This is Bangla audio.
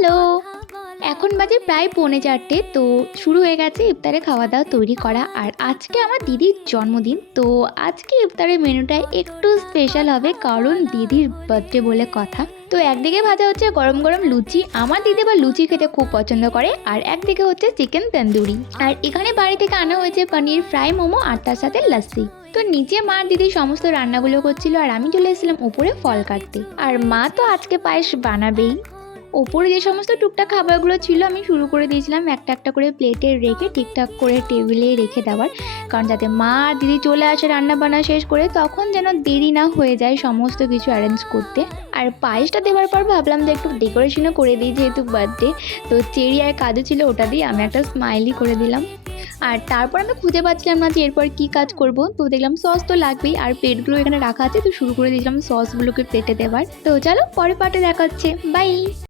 হ্যালো। এখন বাজে প্রায় পৌনে 4টে। তো শুরু হয়ে গেছে ইফতারে খাওয়া দাওয়া তৈরি করা। আর আজকে আমার দিদির জন্মদিন। তো আজকে ইফতারের মেনুটা একটু স্পেশাল হবে, কারণ দিদির বার্থডে বলে কথা। তো একদিকে ভাজা হচ্ছে গরম গরম লুচি, আমার দিদি বা লুচি খেতে খুব পছন্দ করে, আর একদিকে হচ্ছে চিকেন তন্দুরি। আর এখানে বাড়ি থেকে আনা হয়েছে পনির ফ্রাই, মোমো আর তার সাথে লস্যি। তো নিচে মা দিদি সমস্ত রান্নাগুলো করছিল, আর আমি চলে এসেছিলাম উপরে ফল কাটতে। আর মা তো আজকে পায়েস বানাবেই। ওপরে যে সমস্ত টুকটাক খাবারগুলো ছিল আমি শুরু করে দিয়েছিলাম একটা একটা করে প্লেটে রেখে ঠিকঠাক করে টেবিলে রেখে দেওয়ার, কারণ যাতে মা আর দিদি চলে আসে রান্না বান্না শেষ করে, তখন যেন দেরি না হয়ে যায় সমস্ত কিছু অ্যারেঞ্জ করতে। আর পায়েসটা দেওয়ার পর ভাবলাম যে একটু ডেকোরেশনও করে দিই, যেহেতু বার্থডে। তো চেরি আর কাজু ছিল, ওটা দিয়ে আমি একটা স্মাইলি করে দিলাম। আর তারপর আমি খুঁজে পাচ্ছিলাম না যে এরপর কী কাজ করব। তো দেখলাম সস তো লাগবেই, আর প্লেটগুলো এখানে রাখা আছে, তো শুরু করে দিয়েছিলাম সসগুলোকে প্লেটে দেওয়ার। তো চলো পরে পার্টে দেখা হচ্ছে, বাই।